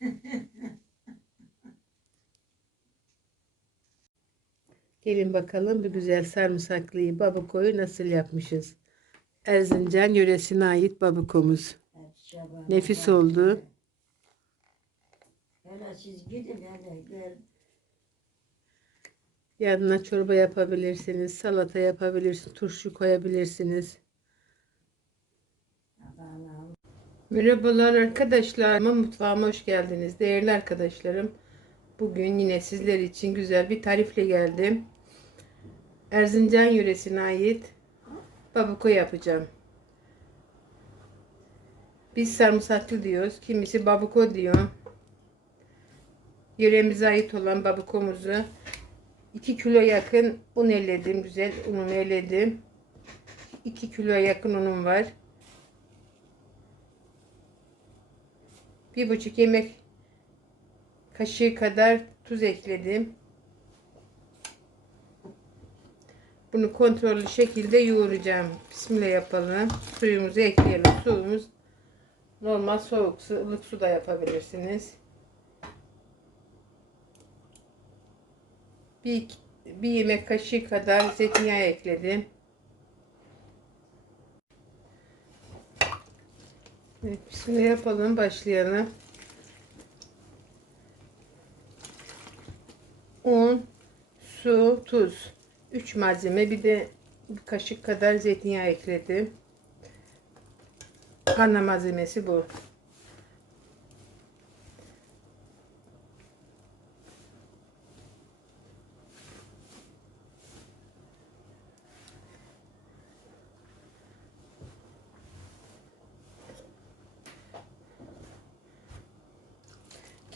Gelin bakalım bir güzel sarımsaklıyı babukoyu nasıl yapmışız. Erzincan yöresine ait babukomuz. Nefis oldu. Hele siz gidin hele gel. Yanına çorba yapabilirsiniz, salata yapabilirsiniz, turşu koyabilirsiniz. Merhabalar arkadaşlar. Mutfağıma hoş geldiniz. Değerli arkadaşlarım. Bugün yine sizler için güzel bir tarifle geldim. Erzincan yöresine ait babuko yapacağım. Biz sarımsaklı diyoruz. Kimisi babuko diyor. Yöremize ait olan babukomuzu 2 kilo yakın un eledim. Güzel unumu eledim. 2 kilo yakın unum var. Bir buçuk yemek kaşığı kadar tuz ekledim. Bunu kontrollü şekilde yoğuracağım. Bismillah yapalım. Suyumuzu ekleyelim. Suyumuz normal soğuk su, ılık su da yapabilirsiniz. Bir, bir yemek kaşığı kadar zeytinyağı ekledim. Evet, bismillah yapalım. Başlayalım. Un, su, tuz. 3 malzeme. Bir de bir kaşık kadar zeytinyağı ekledim. Ana malzemesi bu.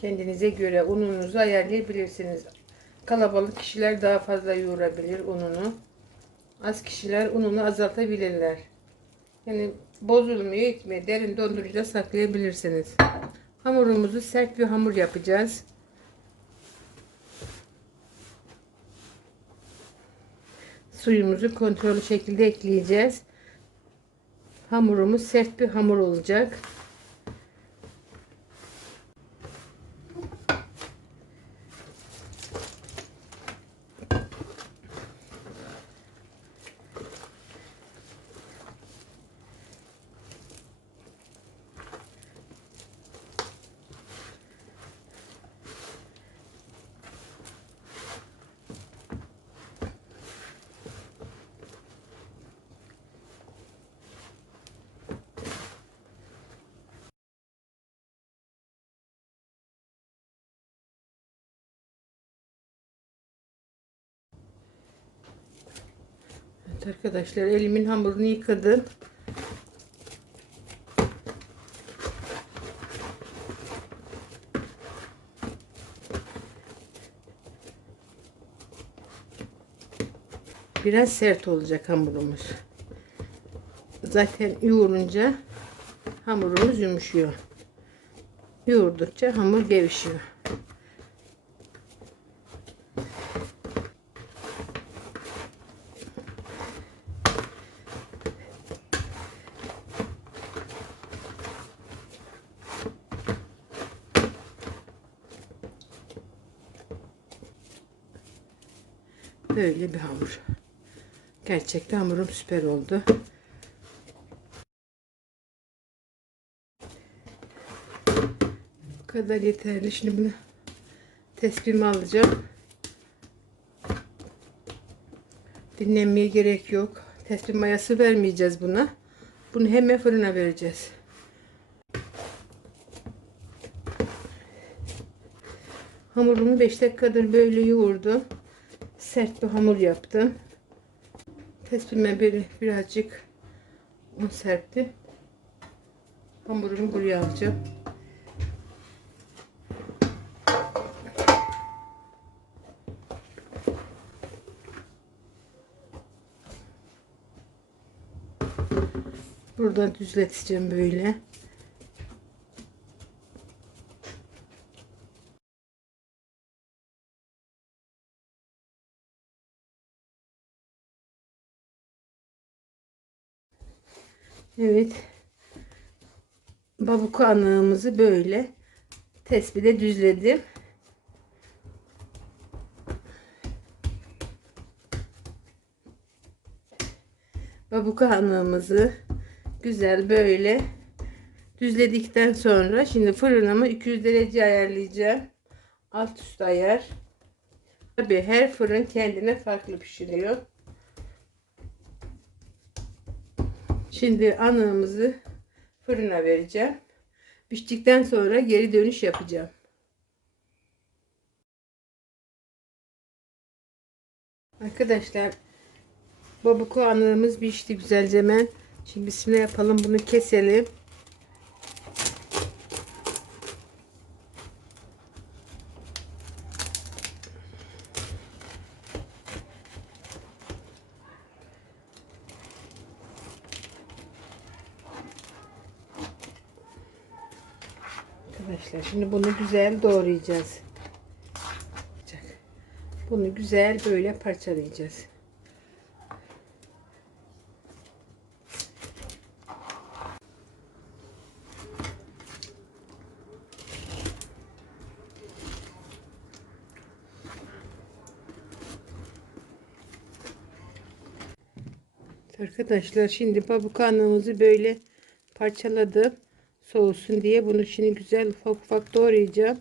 Kendinize göre ununuzu ayarlayabilirsiniz. Kalabalık kişiler daha fazla yoğurabilir ununu. Az kişiler ununu azaltabilirler. Yani bozulmuyor, etmiyor. Derin dondurucuda saklayabilirsiniz. Hamurumuzu sert bir hamur yapacağız. Suyumuzu kontrollü şekilde ekleyeceğiz. Hamurumuz sert bir hamur olacak. Arkadaşlar elimin hamurunu yıkadım. Biraz sert olacak hamurumuz. Zaten yoğurunca hamurumuz yumuşuyor. Yoğurdukça hamur gevşiyor. Böyle bir hamur. Gerçekten hamurum süper oldu. Bu kadar yeterli. Şimdi bunu tespihime alacağım. Dinlenmeye gerek yok. Tespih mayası vermeyeceğiz buna. Bunu hemen fırına vereceğiz. Hamurumu 5 dakikadır böyle yoğurdum sert bir hamur yaptım. Tespime bir, birazcık un serptim. Hamurumu buraya alacağım. Buradan düzleteceğim böyle. Evet. Babuku anığımızı böyle Tespide düzledim. Babuka hanımımızı güzel böyle düzledikten sonra şimdi fırınımı 200 derece ayarlayacağım. Alt üst ayar. Tabii her fırın kendine farklı pişiriyor. Şimdi anığımızı fırına vereceğim. Piştikten sonra geri dönüş yapacağım. Arkadaşlar babuku anığımız pişti güzelce hemen. Şimdi bismillah yapalım bunu keselim. Arkadaşlar şimdi bunu güzel doğrayacağız. Bunu güzel böyle parçalayacağız. Arkadaşlar şimdi babukanlığımızı böyle parçaladım. Soğusun diye bunu şimdi güzel ufak ufak doğrayacağım.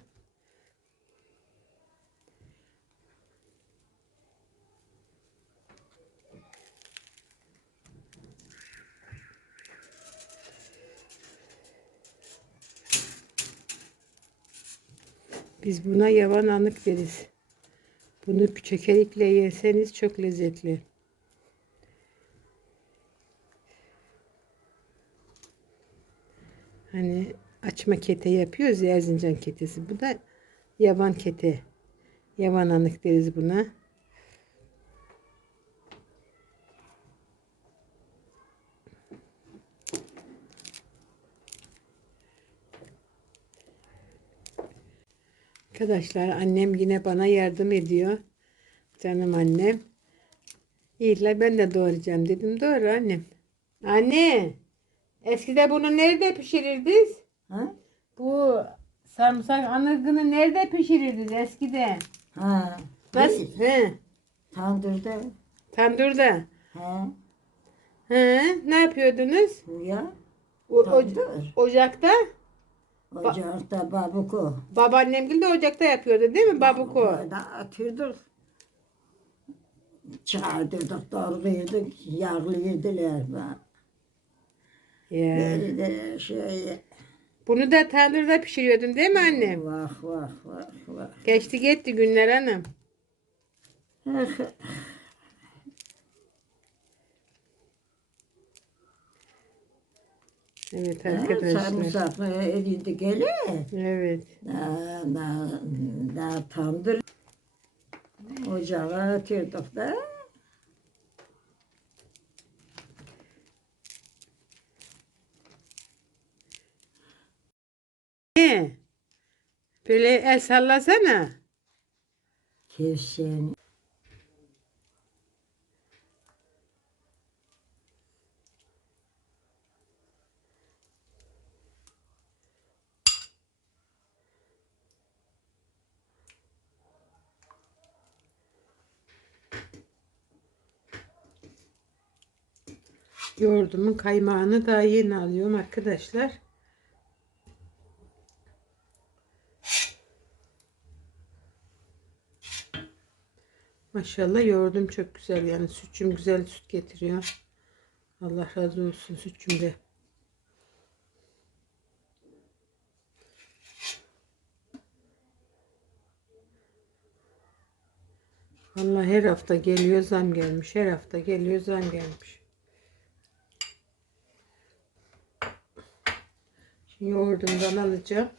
Biz buna yavan anık deriz. Bunu çökelikle yerseniz çok lezzetli. Hani açma kete yapıyoruz ya Erzincan ketesi. Bu da yavan kete. Yavan anık deriz buna. Arkadaşlar annem yine bana yardım ediyor. Canım annem. İyiler ben de doğrayacağım dedim. Doğru annem. Anne. Eskide bunu nerede pişirirdiniz? Ha? Bu sarımsak anırgını nerede pişirirdiniz eskiden? Ha. Nasıl? Biz He. Tandırda. Tandırda. Ha. He. Ne yapıyordunuz? Ya. O, o- Tandır. ocakta. Ocakta babuku. Babaannem de ocakta yapıyordu değil mi babuko? Orada atıyorduk. Çıkartırdık, doğruyorduk, yağlıydılar Beni de şey, Bunu da tandırda pişiriyordun değil mi annem? vah vah vah vah. Geçti gitti günler hanım. Evet arkadaşlar. Sarımsaklı eridi gele. Evet. Da, da, da tandır. Ocağa atıyorduk da. Ne? Böyle el sallasana. Kesin. Yoğurdumun kaymağını daha yeni alıyorum arkadaşlar. Maşallah yoğurdum çok güzel yani sütçüm güzel süt getiriyor. Allah razı olsun sütçüm de. Vallahi her hafta geliyor zam gelmiş. Her hafta geliyor zam gelmiş. Şimdi yoğurdumdan alacağım.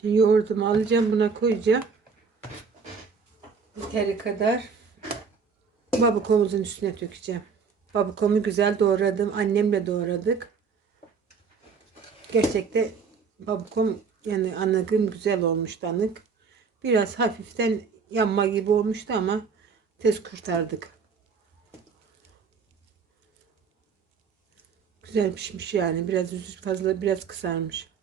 Şimdi yoğurdumu alacağım buna koyacağım. Yeteri kadar babukomuzun üstüne dökeceğim. Babukomu güzel doğradım. Annemle doğradık. Gerçekten babukom yani anıgım güzel olmuştu anık. Biraz hafiften yanma gibi olmuştu ama tez kurtardık. Güzel pişmiş yani. Biraz fazla biraz kısarmış.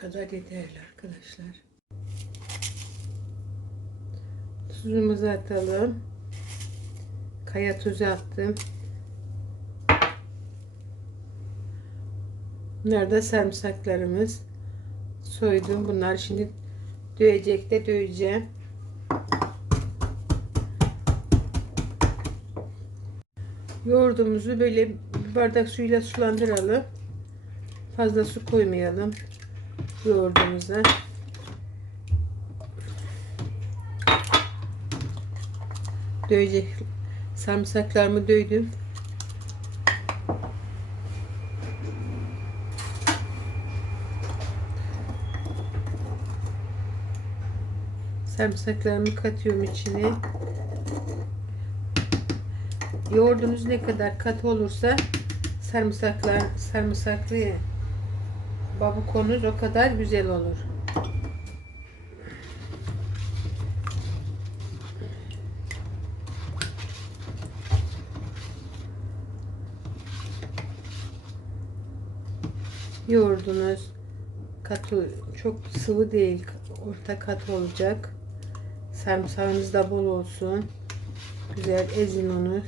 Kadar yeterli arkadaşlar. Tuzumuzu atalım. Kaya tuzu attım. Bunlar da sarımsaklarımız. Soydum. Bunlar şimdi dövecekte döveceğim. Yoğurdumuzu böyle bir bardak suyla sulandıralım. Fazla su koymayalım yoğurdumuza. Dövecek sarımsaklarımı dövdüm. Sarımsaklarımı katıyorum içine. Yoğurdunuz ne kadar katı olursa sarımsaklar sarımsaklı babukonuz o kadar güzel olur. Yoğurdunuz katı çok sıvı değil orta kat olacak. Sarımsağınız da bol olsun. Güzel ezin onu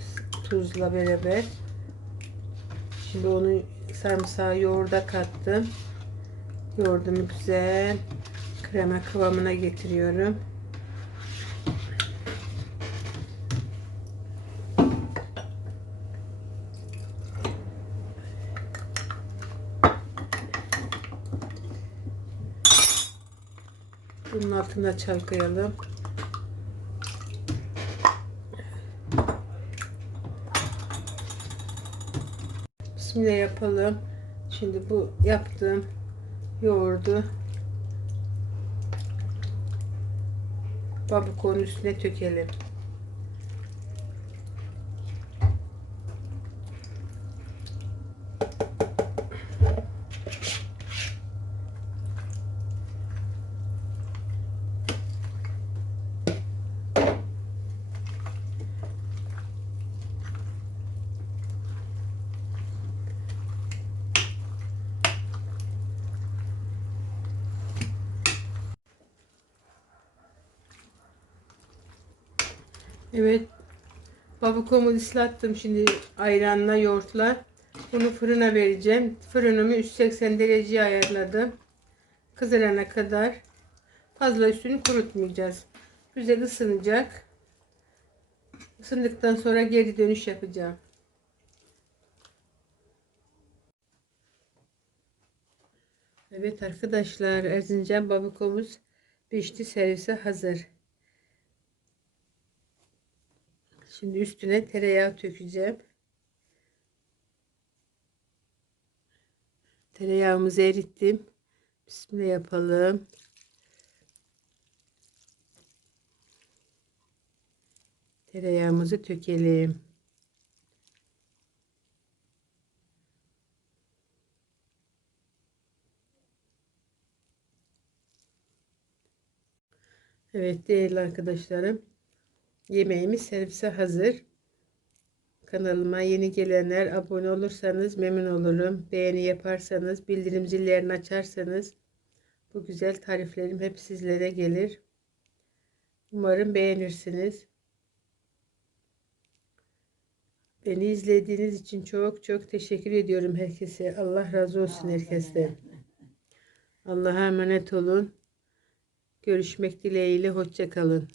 tuzla beraber. Şimdi onu sarımsağı yoğurda kattım. Yoğurdumu güzel krema kıvamına getiriyorum. Bunun altına çalkayalım. Bismillah yapalım. Şimdi bu yaptığım yoğurdu babukonun üstüne tökelim. Evet. Babukomu ıslattım şimdi ayranla yoğurtla. Bunu fırına vereceğim. Fırınımı 180 dereceye ayarladım. Kızarana kadar. Fazla üstünü kurutmayacağız. Güzel ısınacak. Isındıktan sonra geri dönüş yapacağım. Evet arkadaşlar Erzincan babukomuz pişti servise hazır. Şimdi üstüne tereyağı dökeceğim. Tereyağımızı erittim. Bismillah yapalım. Tereyağımızı dökelim. Evet değerli arkadaşlarım. Yemeğimiz servise hazır. Kanalıma yeni gelenler abone olursanız memnun olurum. Beğeni yaparsanız, bildirim zillerini açarsanız bu güzel tariflerim hep sizlere gelir. Umarım beğenirsiniz. Beni izlediğiniz için çok çok teşekkür ediyorum herkese. Allah razı olsun herkesten. Allah'a emanet olun. Görüşmek dileğiyle. Hoşça kalın.